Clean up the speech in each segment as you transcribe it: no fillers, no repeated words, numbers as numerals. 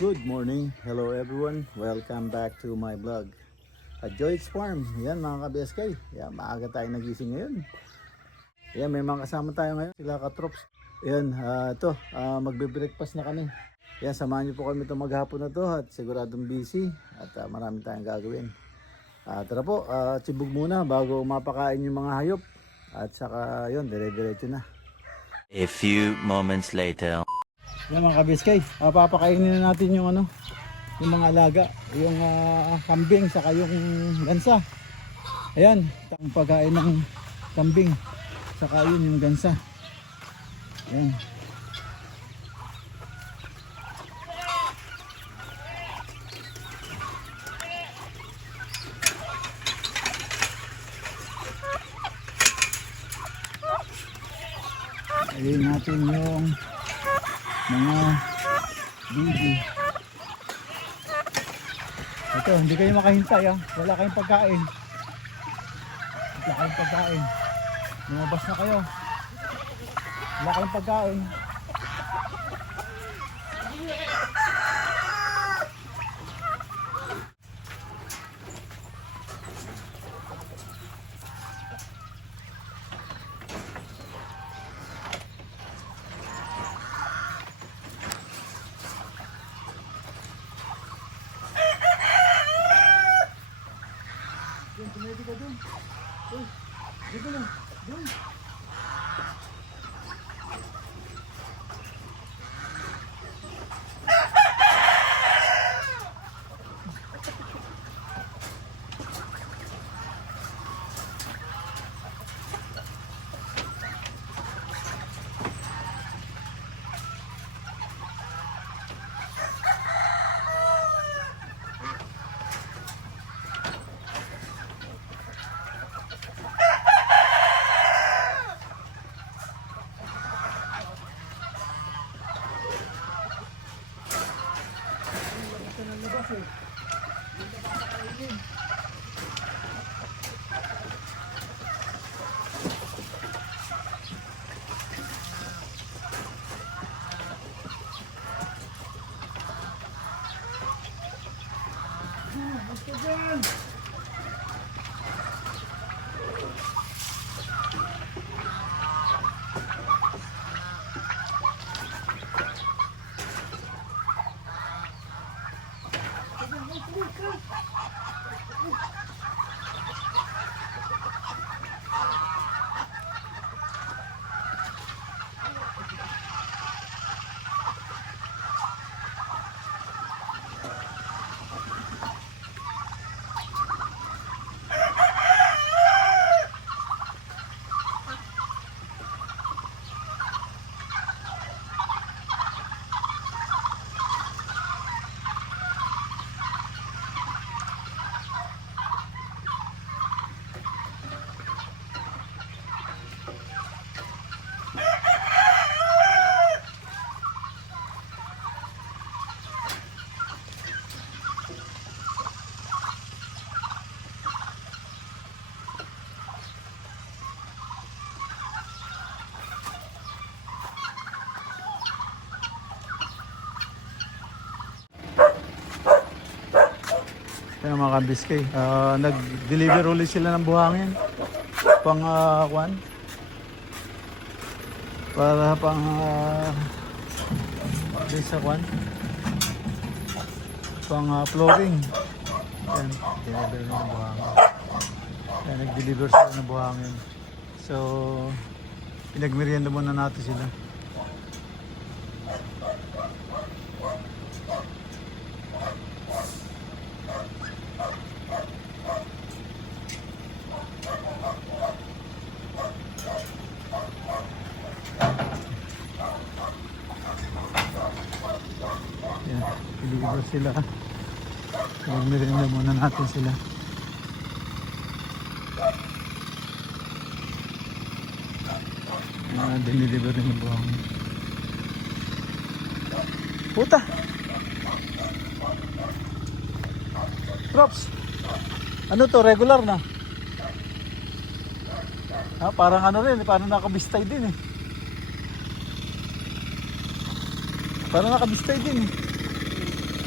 Good morning, hello everyone, welcome back to my vlog at Joy's Farm. Yan mga ka-BSK, yan, maaga tayo nagising ngayon. Yan, may mga kasama tayo ngayon, sila ka-trops. Yan, magbe-breakfast na kami. Yan, samahan niyo po kami itong maghapon na to at siguradong busy at marami tayong gagawin. Tara po, tsibog muna bago mapakain yung mga hayop at saka yun, dire-diretso na. A few moments later. Yan mga ka-BSK, papakainin na natin yung yung mga alaga, yung kambing saka yung gansa. Ayan, ang pagkain ng kambing saka yun yung gansa. Ayan. Ayun natin yung mga bibi. Ito, hindi kayo makahintay wala kayong pagkain. Wala kayong pagkain. Lumabas na kayo. Wala kayong pagkain. Tumedi ka dun. Uy, dito lang. Dun. Basta dyan! Kaya mga ka-BSK, nag-deliver ulit sila ng buhangin pang kwan para pang sa kwan pang flooring. Ayan, deliver ng buhangin. Ayan, nag-deliver sila ng buhangin. So pinagmerienda muna natin sila. Deliver sila. Magmerienda muna natin sila. Dinideliver rin yung buhang. Puta! Props! Ano to? Regular na? Parang ano rin, parang nakabistay din eh. Parang nakabistay din eh.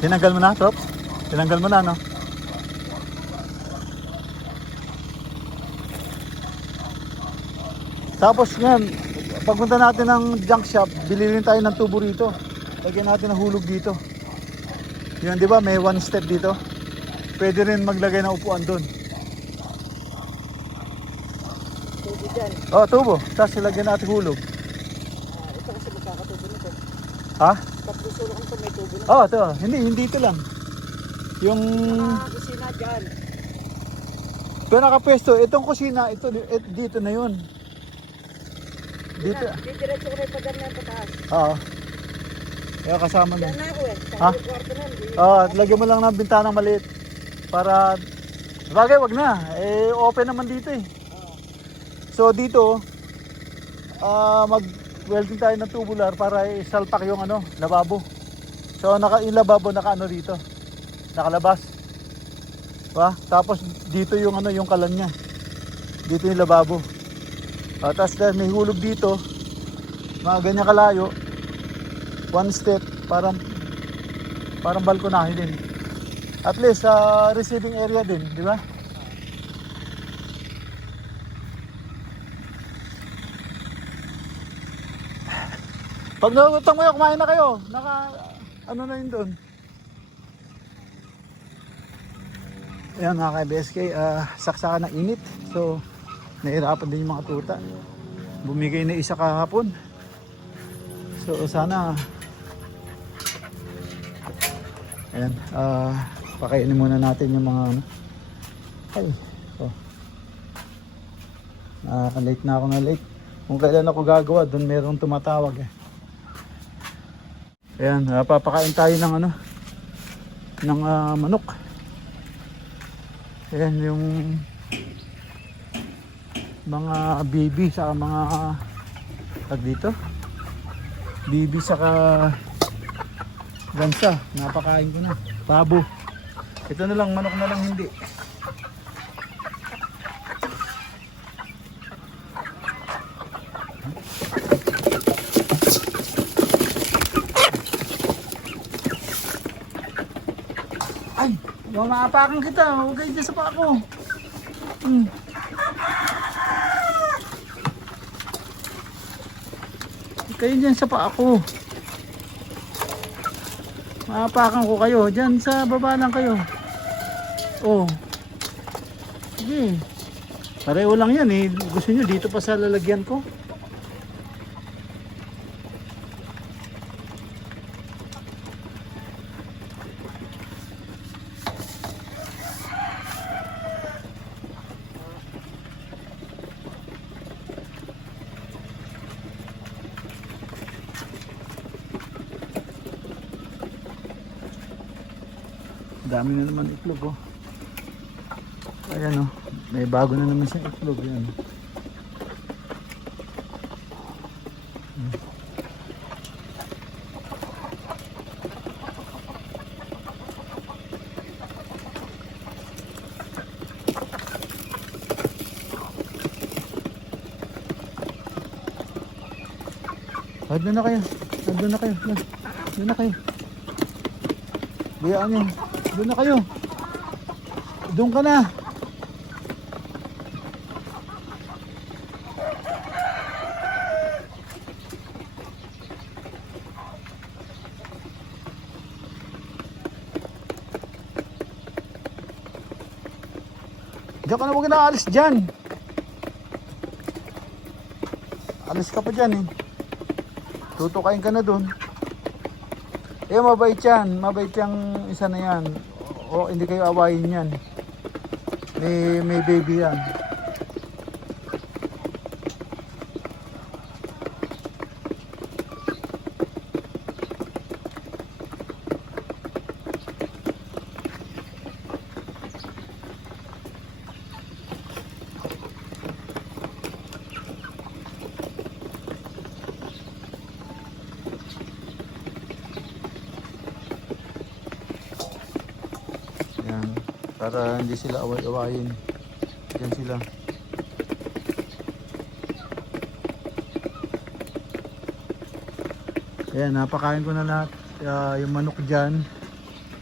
Tinanggal mo na, Trop? Tinanggal mo na, no? Tapos ngayon, pagpunta natin ng junk shop, bili rin tayo ng tubo rito. Lagyan natin ng hulog dito. Yan, di ba? May one step dito. Pwede rin maglagay ng upuan doon. Tubo dyan. Oh, tubo. Tapos ilagyan natin hulog. Ito kasi magkakatubo nito. Ha? Tatlo sulok nito may tubo na. Oh, ito. Hindi ito lang. Yung Kusina dyan. ito nakapwesto. Itong kusina, dito na yun. Dito. Didiretso ko na yung padan na yung pataas. Oo. Kaya kasama na. Diyan na ako eh. Sa Ha? kwarto na. Oh, at lagyan mo lang ng bintanang maliit. Para, bagay, wag na. Open naman dito eh. So dito, mag-welding tayo ng tubular para isalpak yung lababo. So yung lababo naka dito. Nakalabas. Diba? Tapos dito yung yung kalan niya. Dito yung lababo. Tapos may hulog dito. Mga ganyan kalayo. One step, parang balkonahe din. At least receiving area din, di ba? Pag nagutang mo yun, kumain na kayo. Na yun doon. Ayan mga ka-BSK, saksakan ng init. So, nahirapan din yung mga tuta. Bumigay na isa kahapon. So, sana ayan, pakainin muna natin yung mga ay, late na ako late. Kung kailan ako gagawa, doon merong tumatawag eh. Ayan, papakain tayo ng ng manok. Ayan yung mga baby sa mga dito. Baby saka gansa, napakain ko na. Pabo. Ito na lang, manok na lang hindi. Ay, mamaapakan kita. Huwag kayo dyan sa paa ko. Huwag kayo dyan sa paa ko. Maapakan ko kayo. Dyan sa baba lang kayo. Oh. Sige. Pareho lang yan eh. Gusto nyo dito pa sa lalagyan ko? Dami na naman itlog oh. Ayan oh, may bago na naman siyang itlog yan. Doon na kayo. Doon na kayo. Doon na kayo. Buyaan niyo. Doon na kayo. Doon ka na. Diyan ka na, huwag na alis dyan. Alis ka pa dyan eh. Tutukain ka na doon. Eh mabait yan. Mabait yung isa na yan. O hindi kayo awayin yan. May baby yan. Yan. Para hindi sila away-awayin. Diyan sila. Ayan, napakain ko na lahat. Yung manok dyan.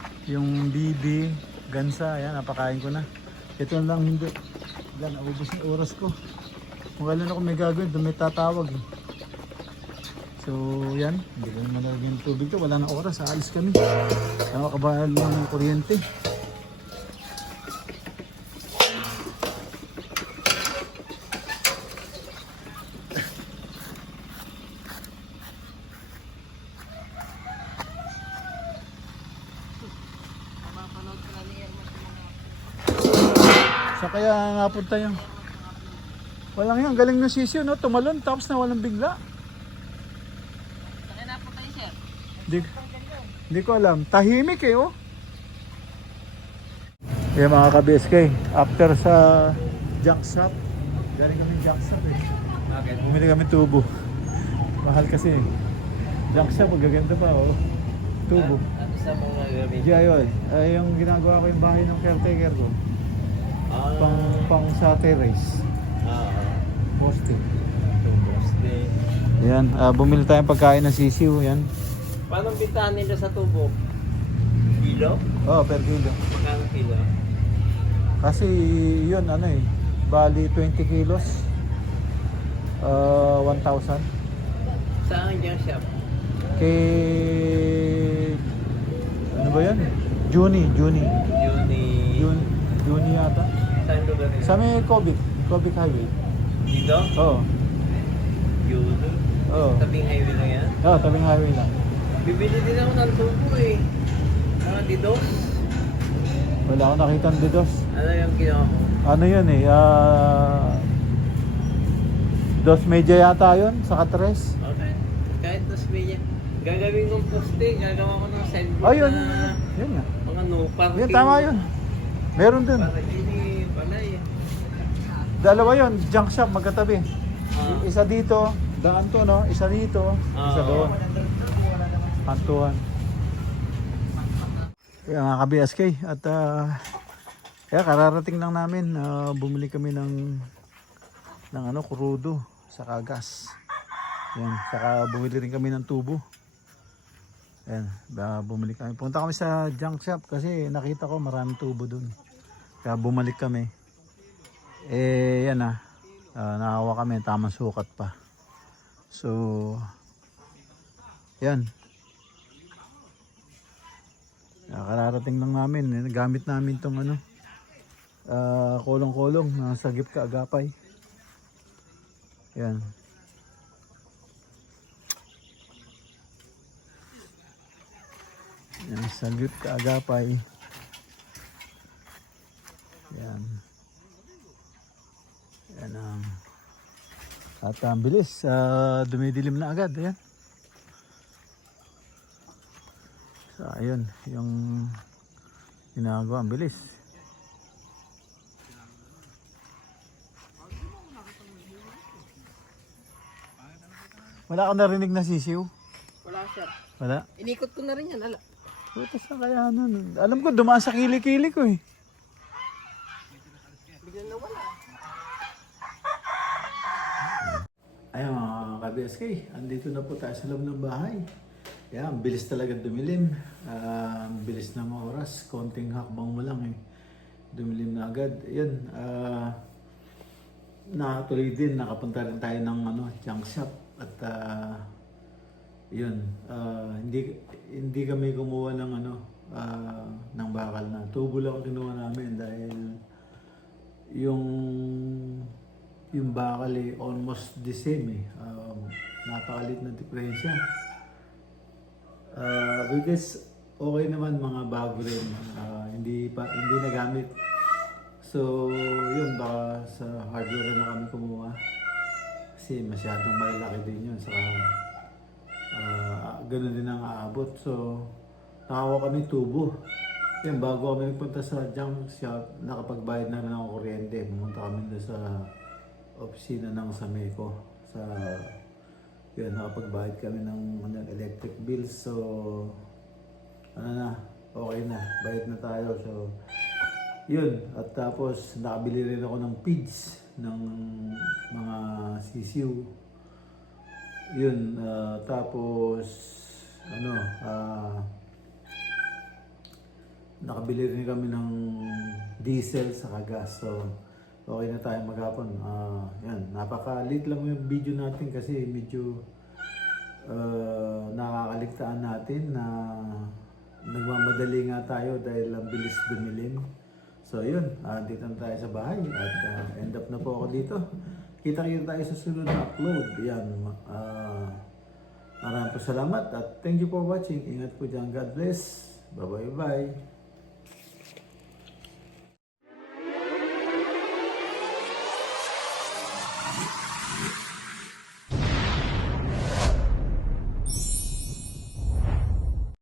yung bibi, gansa, ayan, napakain ko na. Ito lang hindi. Yan, naubos yung oras ko. Kung kailan ako may gagawin, doon may tatawag. Eh. So, yan. Hindi ko naman nalagyan ng tubig to. Wala na oras. Aalis kami. Nakakabahal lang ng kuryente. Sa kaya napunta yun. Walang yan. Galing ng sisyo, no? Tumalon tapos na walang bigla. Saan napunta yun, sir? Hindi ko alam. Tahimik eh, oh. Kaya mga ka-BSK, after sa junk shop, galing kami junk shop eh. Bakit? Bumili kami tubo. Mahal kasi eh. Junk shop, magaganda pa, oh. Tubo. Ano sa mga gamit? Giayon. Ay, yung ginagawa ko yung bahay ng caretaker ko. Pang sa terrace. Poste. Poste. Yan, bumili tayong pagkain ng sisiw, yan. Paano bintahan nila sa tubo? Kilo? Oh, per kilo. Magkano kilo? Kasi yun, ano eh, bali 20 kilos. 1,000. Saan dyan shop? Kay, ano ba yan? Juni yata. Saan lugar nila? Sa may Cobic Highway. Dito? Oo. Yun. Oo. Tabing highway lang yan? Oo, tabing highway lang. Bibili din ako ng tubo eh. Didos? Wala akong nakita ng didos. Ano yung ginawa mo? Ano yun eh, dos media yata yun, sa katres. Okay. Kahit tas media. Gagawin kong poste, gagawa ko ng signboard Oh, yun. na Yun nga. mga no parking. Yun, tama yun. Meron dun. Para hindi palay. Dalawa yun, junk shop, magkatabi. Ah. Isa dito, daan to no, isa dito, isa doon. Kantuan. Kaya mga ka-BSK at kaya kararating lang namin, bumili kami ng ano, kurudo sa gas. Yan, saka bumili rin kami ng tubo. Yan, bumili kami. Punta kami sa junk shop kasi nakita ko maraming tubo doon. Kaya bumalik kami. Eh, yan nakawa kami, tamang sukat pa. So, yan. Kararating lang namin. Gamit namin tong ano, kolong-kolong na sagip kaagapay. Yan. Yan, sagip kaagapay. Yan. Yan ang at ang bilis, dumidilim na agad. Ayan. So, ayun, yung ginagawa, ang bilis. Wala akong narinig na sisiw? Wala sir. Wala? Inikot ko na rin yan. Ala. Putas na kaya nun. Alam ko, dumaan sa kili-kili ko eh. Biglang nawala. Ayan mga ka-BSK, andito na po tayo sa loob ng bahay. Yan, bilis talaga dumilim. Bilis ng oras, konting hakbang mo lang eh. Dumilim na agad. Ayan, nakatuloy din, nakapunta rin tayo ng junk shop. At yun, hindi kami kumuha ng ng bakal na. Tubo lang ang kinuha namin dahil yung bakal eh, almost the same eh. Napakalit na diferensya. Which is okay naman, mga bago rin. Hindi nagamit. So, yun, baka sa hardware na kami kumuha. Kasi masyadong malaki din yun. Saka, ganun din ang aabot. So, nakawa kami tubo. Yan, bago kami nagpunta sa junk shop, nakapagbayad na rin ako kuryente. Pumunta kami doon sa opisina ng Sameco. Yun, nakapagbayad kami ng electric bills. So, okay na. Bayad na tayo. So, yun. At tapos, nakabili rin ako ng feeds ng mga sisiw. Yun. Tapos, nakabili rin kami ng diesel sa gas. So, okay na tayo maghapon. Yan, napaka-late lang yung video natin kasi medyo nakakaligtaan natin na nagmamadali nga tayo dahil ang bilis dumilin. So yun, dito na tayo sa bahay at end up na po ako dito. Kita-kita tayo sa sunod na upload. Yan, maraming salamat at thank you for watching. Ingat po dyan. God bless. Bye-bye.